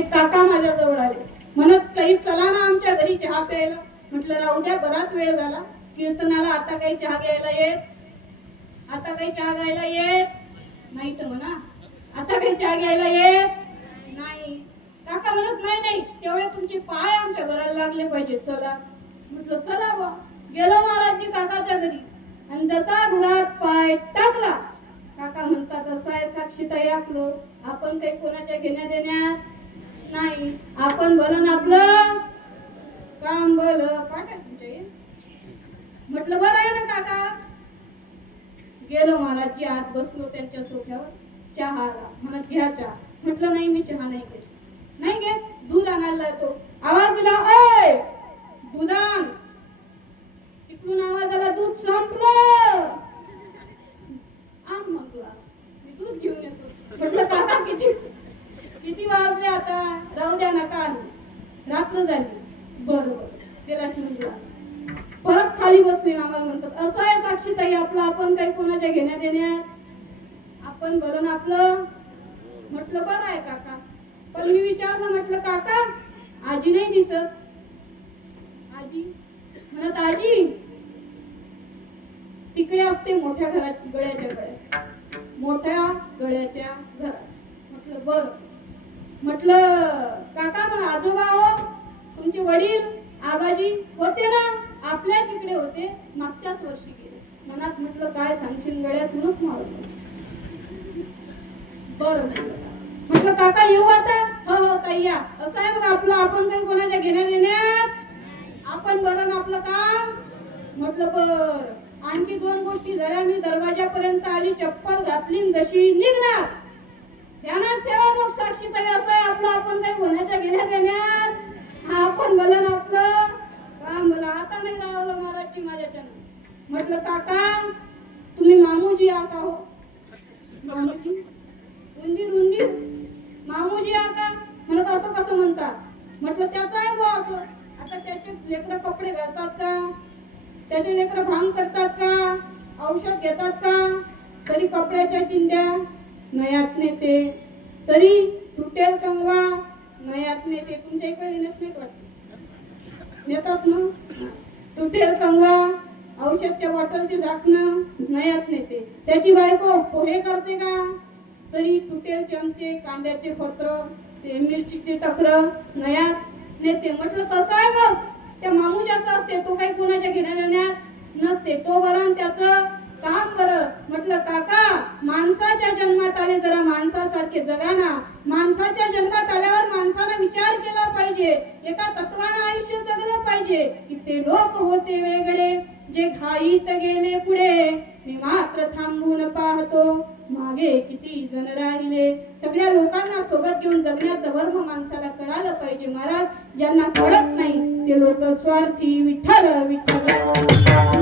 एक काका माझ्या जवळ आले, म्हणत काही चला ना आमच्या घरी चहा प्यायला. म्हटलं राहू द्या, बराच वेळ झाला कीर्तनाला, आता काही चहा घ्यायला येत, आता काही चहा घ्यायला येत नाही तर म्हणा, आता काही चहा घ्यायला येत नाही. काका म्हणत नाही नाही, तेवढे तुमचे पाय आमच्या घराला लागले पाहिजे, चला. म्हटलं चला बा. गेलो महाराजजी काकाच्या घरी, आणि जसा घरात पाय टाकला, काका म्हणतात असं आहे साक्षीताई आपलं, आपण काही कोणाच्या घेण्या देण्यात नाही, आपण भलं आपलं काम भलं. पाठ तुमच्या. म्हटलं बरं आहे ना काका. गेलो महाराजजी आत, बसलो त्यांच्या सोफ्यावर, चहा आला, म्हणत घ्या चहा. म्हटलं नाही मी चहा नाही घेत, नाही घेत. दूध आणायला येतो, आवाज दिला, ओय दुधान. तिकडून आवाज आला, दूध संपलं, आण मग ग्लास, मी दूध घेऊन येतो. म्हटलं काका किती किती वाजले आता, राहू द्या नका, रात्र झाली. बरोबर, त्याला ठेवून ग्लास. परत खाली बसले, आम्हाला म्हणतात असं आहे साक्षीताई आपलं, आपण काही कोणाच्या घेण्या देण्यात, आपण भरून आपलं. म्हटलं बरं आहे काका. पण मी विचारलं, म्हटलं काका आजी नाही दिसत. आजी म्हणत आजी तिकडे असते मोठ्या घरात, गळ्याच्या गळ्यात, मोठ्या गळ्याच्या घरात. म्हटलं बर. म्हटलं काका मग आजोबा हो, तुमचे वडील आबाजी होते ना, आपल्याच इकडे होते, मागच्याच वर्षी गेले. मनात म्हटलं काय सांगशील, गळ्यातूनच मारलं. बरं म्हटलं काका येऊ आता. हो हो ताई या. असं आहे मग आपलं, आपण काही कोणाच्या घेण्या देण्यात, आपण बरं आपलं काम. म्हटलं बर. आणखी दोन गोष्टी झाल्या. मी दरवाजापर्यंत आली, चप्पल घातली, जशी निघणार, ध्यानात ठेवा मग साक्षीताई, असं आहे आपलं, आपण काही कोणाच्या घेण्या देण्यात, आपण भलं आपलं काम भलं. आता नाही राहिलं महाराजजी माझ्याच्या. म्हटलं काका तुम्ही मामूजी आका हो. मामूजी उंदीर उंदीर मामूजी आका. म्हणत असं कसं म्हणतात. म्हटलं त्याचं आहे बुवा असं. आता त्याचे लेकरं कपडे घालतात का, त्याचे लेकरं भांग करतात का, औषध घेतात का, तरी कपड्याच्या चिंध्या नयात नेते, तरी तुटेल कंगवा नयात नेते. तुमच्या इकडे नेत नाहीत वाटत, नेतात ना. तुटेल कंगवा, औषधच्या बॉटलचे झाकणं नयात नेते. त्याची बायको पोहे करते का, तरी तुटेल चमचे, कांद्याचे पत्र, ते मिरचीचे टकर नयात नेते. म्हटलं कसं आहे मग, त्या मामूजाचं असते, तो काही कोणाच्या घेण्या देण्यात नसते, तो बरं त्याचं काम बरं. म्हटलं काका माणसाच्या जन्मात आले, जरा माणसासारखे जगा ना. माणसाच्या जन्मात आल्यावर माणसानं विचार केला पाहिजे, एका तत्वानं आयुष्य जगलं पाहिजे. की ते लोक होते वेगळे, जे घाईत गेले पुढे, मी मात्र थांबून पाहतो मागे किती जण राहिले. सगळ्या लोकांना सोबत घेऊन जगण्याचं वर्म माणसाला कळालं पाहिजे महाराज. ज्यांना कळत नाही ते लोक स्वार्थी. विठ्ठल विठ्ठल.